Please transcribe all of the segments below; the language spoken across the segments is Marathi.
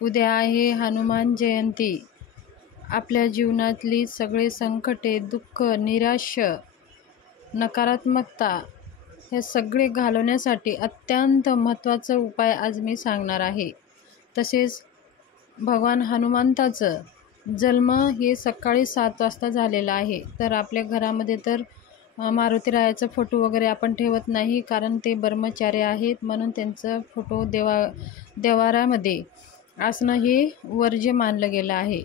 उद्या आहे हनुमान जयंती. आपल्या जीवनातली सगळे संकटे, दुःख, निराशा, नकारात्मकता हे सगळे घालवण्यासाठी अत्यंत महत्त्वाचा उपाय आज मी सांगणार आहे. तसेच भगवान हनुमंताचं जन्म हे सकाळी 7 वाजता झालेला आहे. तर आपल्या घरामध्ये तर मारुतीरायाचा फोटो वगैरे आपण ठेवत नाही, कारण ते ब्रह्मचारी आहेत, म्हणून त्यांचा फोटो देवारामध्ये असणं हे वर्ज्य मानलं गेलं आहे.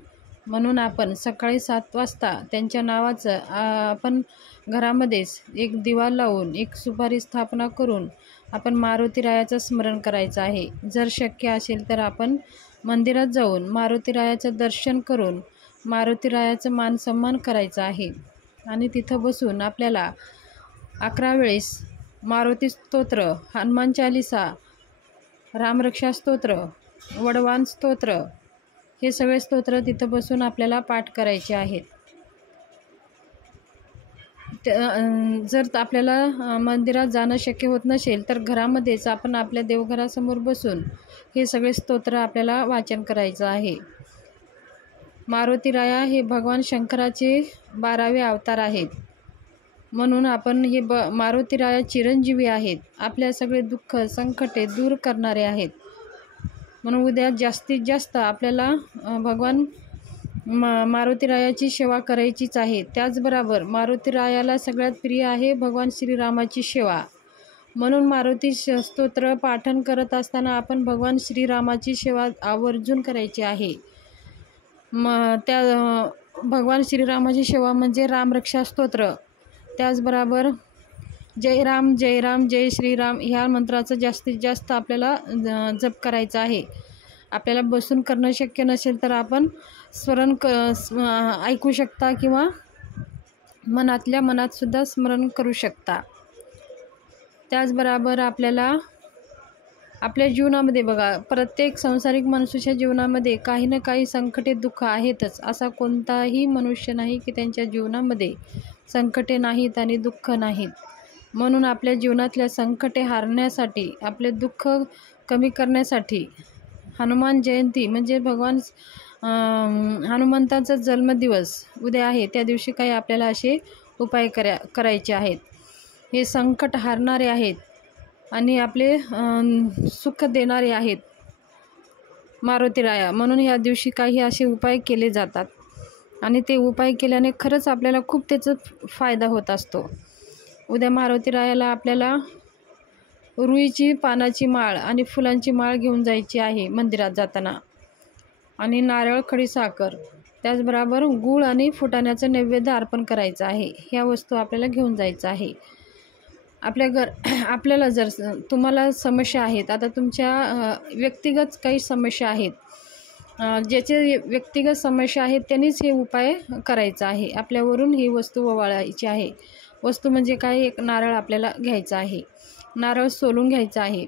म्हणून आपण सकाळी 7 वाजता त्यांच्या नावाचं आपण घरामध्येच एक दिवा लावून, एक सुपारी स्थापना करून आपण मारुतीरायाचं स्मरण करायचं आहे. जर शक्य असेल तर आपण मंदिरात जाऊन मारुतीरायाचं दर्शन करून मारुतीरायाचं मान सन्मान करायचा आहे. आणि तिथं बसून आपल्याला 11 वेळेस मारुती स्तोत्र, हनुमान चालीसा, रामरक्षा स्तोत्र, वडवान स्तोत्र हे सगळे स्तोत्र तिथं बसून आपल्याला पाठ करायचे आहेत. जर आपल्याला मंदिरात जाणं शक्य होत नसेल तर घरामध्येच आपण आपल्या देवघरासमोर बसून हे सगळे स्तोत्र आपल्याला वाचन करायचं आहे. मारुतीराया हे भगवान शंकराचे 12वे अवतार आहेत. म्हणून आपण हे मारुतीराया चिरंजीवी आहेत, आपल्या सगळे दुःख संकटे दूर करणारे आहेत. म्हणून उद्या जास्तीत जास्त आपल्याला भगवान मारुतीरायाची सेवा करायचीच आहे. त्याचबरोबर मारुतीरायाला सगळ्यात प्रिय आहे भगवान श्रीरामाची सेवा. म्हणून मारुती स्तोत्र पाठन करत असताना आपण भगवान श्रीरामाची सेवा आवर्जून करायची आहे. त्या भगवान श्रीरामाची सेवा म्हणजे रामरक्षा स्तोत्र. त्याचबरोबर जय राम जय राम जय श्रीराम ह्या मंत्राचं जास्तीत जास्त आपल्याला जप करायचा आहे. आपल्याला बसून करणं शक्य नसेल तर आपण स्मरण ऐकू शकता किंवा मनातल्या मनातसुद्धा स्मरण करू शकता. त्याचबरोबर आपल्याला आपल्या जीवनामध्ये बघा, प्रत्येक संसारिक मनुष्याच्या जीवनामध्ये काही ना काही संकटे दुःख आहेतच. असा कोणताही मनुष्य नाही की त्यांच्या जीवनामध्ये संकटे नाहीत आणि दुःख नाहीत. म्हणून आपल्या जीवनातल्या संकटे हारण्यासाठी, आपले दुःख कमी करण्यासाठी हनुमान जयंती म्हणजे भगवान हनुमंताचा जन्मदिवस उद्या आहे. त्या दिवशी काही आपल्याला असे उपाय करायचे आहेत. हे संकट हारणारे आहेत आणि आपले सुख देणारे आहेत मारुतीराया. म्हणून या दिवशी काही असे उपाय केले जातात आणि ते उपाय केल्याने खरंच आपल्याला खूप त्याचा फायदा होत असतो. उद्या मारुतीरायाला आपल्याला रुईची पानाची माळ आणि फुलांची माळ घेऊन जायची आहे मंदिरात जाताना, आणि नारळ, खडीसाखर, त्याचबरोबर गूळ आणि फुटाण्याचं नैवेद्य अर्पण करायचं आहे. ह्या वस्तू आपल्याला घेऊन जायचं आहे. आपल्याला जर तुम्हाला समस्या आहेत, आता तुमच्या व्यक्तिगत काही समस्या आहेत, ज्याचे व्यक्तिगत समस्या आहेत त्यांनीच हे उपाय करायचा आहे. आपल्यावरून ही वस्तू ओवाळायची आहे. वस्तू म्हणजे काय, एक नारळ आपल्याला घ्यायचा आहे. नारळ सोलून घ्यायचा आहे.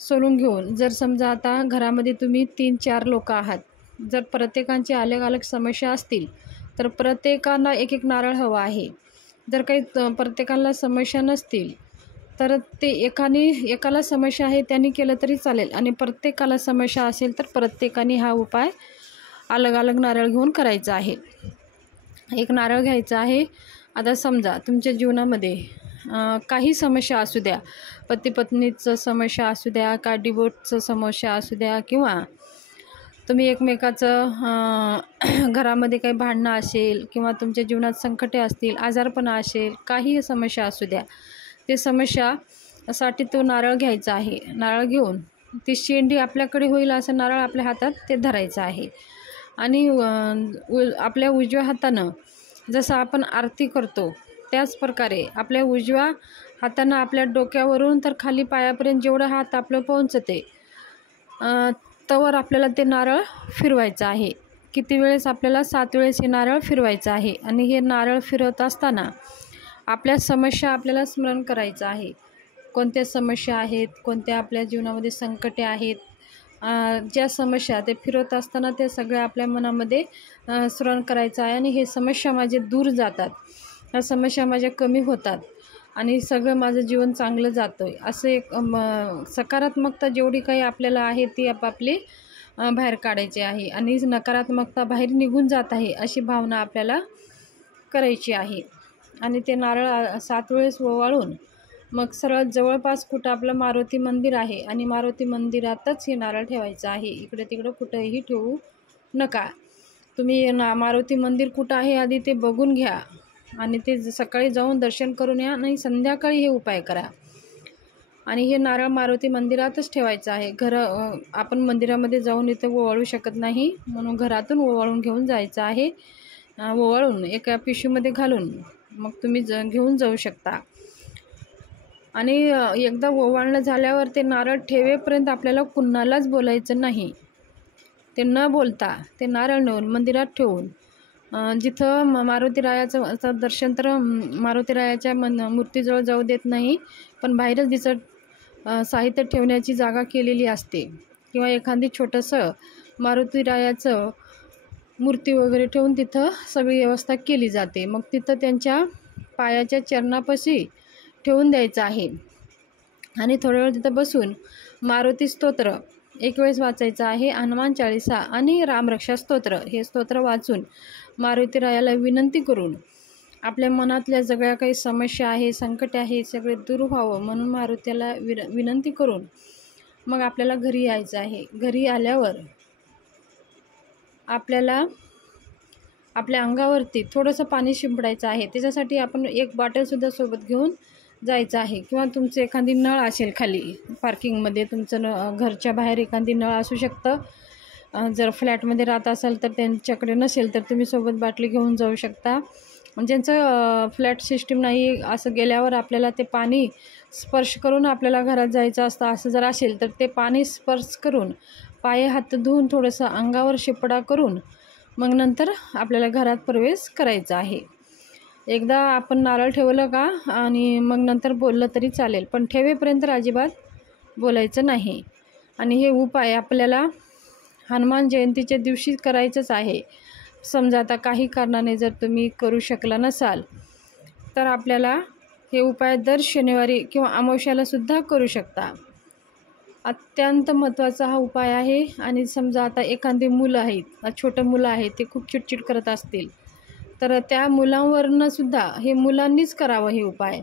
सोलून घेऊन जर समजा आता घरामध्ये तुम्ही 3-4 लोक आहात, जर प्रत्येकांची अलग अलग समस्या असतील तर प्रत्येकांना एक एक नारळ हवा आहे. जर काही प्रत्येकाला समस्या नसतील तर ते एकाला समस्या आहे त्यांनी केलं तरी चालेल, आणि प्रत्येकाला समस्या असेल तर प्रत्येकाने हा उपाय अलग अलग नारळ घेऊन करायचा आहे. एक नारळ घ्यायचा आहे. आता समजा तुमच्या जीवनामध्ये काही समस्या असू द्या, पती पत्नीचं समस्या असू द्या, का डिवोर्सचं समस्या असू द्या, किंवा तुम्ही एकमेकाचं घरामध्ये काही भांडणं असेल, किंवा तुमच्या जीवनात संकटे असतील, आजारपणा असेल, काही समस्या असू द्या, ते समस्यासाठी तो नारळ घ्यायचा आहे. नारळ घेऊन ती शेंडी आपल्याकडे होईल असं नारळ आपल्या हातात ते धरायचं आहे. आणि आपल्या उजव्या हातानं जसं आपण आरती करतो त्याच प्रकारे आपल्या उजव्या हातानं आपल्या डोक्यावरून तर खाली पायापर्यंत जेवढं हात आपलं पोहोचते तवर आपल्याला ते नारळ फिरवायचं आहे. किती वेळेस, आपल्याला 7 वेळेस हे नारळ फिरवायचं आहे. आणि हे नारळ फिरवत असताना आपल्या समस्या आपल्याला स्मरण करायचं आहे. कोणत्या समस्या आहेत, कोणत्या आपल्या जीवनामध्ये संकटे आहेत, ज्या समस्या ते फिरवत असताना ते सगळ्या आपल्या मनामध्ये स्मरण करायचं आहे. आणि हे समस्या माझे दूर जातात, ह्या समस्या माझ्या कमी होतात आणि सगळं माझं जीवन चांगलं जातं आहे, असं एक सकारात्मकता जेवढी काही आपल्याला आहे ती आपापली बाहेर काढायचे आहे आणि नकारात्मकता बाहेर निघून जात आहे अशी भावना आपल्याला करायची आहे. आणि ते नारळ 7 वेळेस ओवाळून मग सरळ जवळपास कुठं आपलं मारुती मंदिर आहे आणि मारुती मंदिरातच हे नारळ ठेवायचं आहे. इकडे तिकडं कुठंही ठेवू नका. तुम्ही मारुती मंदिर कुठं आहे आधी ते बघून घ्या आणि ते सकाळी जाऊन दर्शन करून या आणि संध्याकाळी हे उपाय करा. आणि हे नारळ मारुती मंदिरातच ठेवायचं आहे. आपण मंदिरामध्ये जाऊन इथं ओवाळू शकत नाही, म्हणून घरातून ओवाळून घेऊन जायचं आहे. ओवाळून एका पिशवीमध्ये घालून मग तुम्ही घेऊन जाऊ शकता. आणि एकदा ओवाळणं झाल्यावर ते नारळ ठेवेपर्यंत आपल्याला कुणालाच बोलायचं नाही. ते न बोलता ते नारळ नेऊन मंदिरात ठेवून जिथं मारुतीरायाचं दर्शन तर मारुतीरायाच्या मूर्तीजवळ जाऊ देत नाही, पण बाहेरच तिचं साहित्य ठेवण्याची जागा केलेली असते किंवा एखादी छोटंसं मारुतीरायाचं मूर्ती वगैरे ठेवून तिथं सगळी व्यवस्था केली जाते. मग तिथं त्यांच्या पायाच्या चरणापाशी ठेवून द्यायचं आहे आणि थोड्या वेळ तिथं बसून मारुती स्तोत्र 1 वेळेस वाचायचं आहे. हनुमान चालीसा आणि रामरक्षा स्तोत्र हे स्तोत्र वाचून मारुतीरायाला विनंती करून आपल्या मनातल्या सगळ्या काही समस्या आहे, संकटे आहे, सगळे दूर व्हावं म्हणून मारुतीला विनंती करून मग आपल्याला घरी यायचं आहे. घरी आल्यावर आपल्याला आपल्या अंगावरती थोडंसं पाणी शिंपडायचं आहे. त्याच्यासाठी आपण 1 बॉटलसुद्धा सोबत घेऊन जायचं आहे किंवा तुमचं एखादी नळ असेल खाली पार्किंगमध्ये, तुमचं घरच्या बाहेर एखादी नळ असू शकतं. जर फ्लॅटमध्ये राहत असाल तर त्यांच्याकडे नसेल तर तुम्ही सोबत बाटली घेऊन जाऊ शकता. ज्यांचं फ्लॅट सिस्टीम नाही, असं गेल्यावर आपल्याला ते पाणी स्पर्श करून आपल्याला घरात जायचं असतं असं जर असेल तर ते पाणी स्पर्श करून पाय हात धुवून थोडंसं अंगावर शिपडा करून मग नंतर आपल्याला घरात प्रवेश करायचा आहे. एकदा आपण नारळ ठेवलं का आणि मग नंतर बोललं तरी चालेल, पण ठेवेपर्यंत अजिबात बोलायचं नाही. आणि हे उपाय आपल्याला हनुमान जयंतीच्या दिवशी करायचंच आहे. समजा आता काही कारणाने जर तुम्ही करू शकला नसाल तर आपल्याला हे उपाय दर शनिवारी किंवा अमावस्यालासुद्धा करू शकता. अत्यंत महत्त्वाचा हा उपाय आहे. आणि समजा आता एखादी मुलं आहेत, छोटं मुलं आहेत, ते खूप चिडचिड करत असतील तर त्या मुलांवरनंसुद्धा हे मुलांनीच करावं हे उपाय.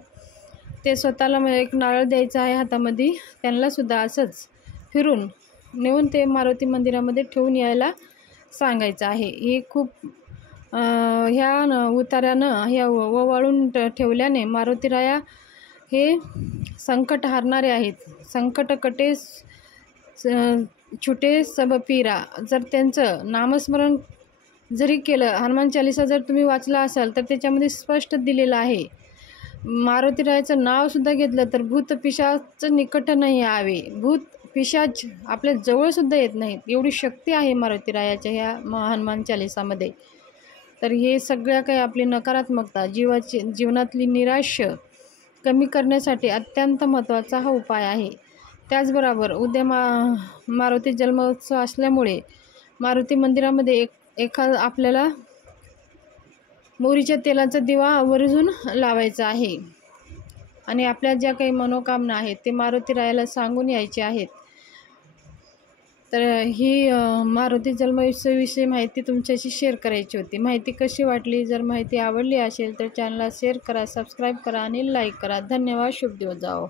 ते स्वतःला 1 नारळ द्यायचं आहे हातामध्ये, त्यांनासुद्धा असंच फिरून नेऊन ते मारुती मंदिरामध्ये ठेवून यायला सांगायचं आहे. हे खूप ह्या उतार्यानं ह्या ओवाळून ठेवल्याने मारुतीराया हे संकट हारणारे आहेत. संकट कटे छुटे सब पीरा. जर त्यांचं नामस्मरण जरी केलं, हनुमान चालीसा जर तुम्ही वाचला असाल तर त्याच्यामध्ये स्पष्ट दिलेलं आहे, मारुतीरायाचं नावसुद्धा घेतलं तर भूत पिशाच निकट नाही यावे. भूत पिशाच आपल्या जवळसुद्धा येत नाहीत. एवढी शक्ती आहे मारुतीरायाच्या ह्या हनुमान चालीसामध्ये. तर हे सगळ्या काही आपली नकारात्मकता, जीवनातली निराशा कमी करण्यासाठी अत्यंत महत्त्वाचा हा उपाय आहे. त्याचबरोबर उद्या मारुती जन्मोत्सव असल्यामुळे मारुती मंदिरामध्ये आपल्याला मोहरीच्या तेलाचा दिवा आवर्जून लावायचा आहे आणि आपल्या ज्या काही मनोकामना आहेत ते मारुतीरायाला सांगून यायचे आहेत. तर ही मारुती जन्मोत्सवाविषयी माहिती तुमच्याशी शेअर करायची होती. माहिती कशी वाटली? जर माहिती आवडली असेल तर चॅनलला शेअर करा, सबस्क्राईब करा आणि लाईक करा. धन्यवाद. शुभ दिवस जाओ.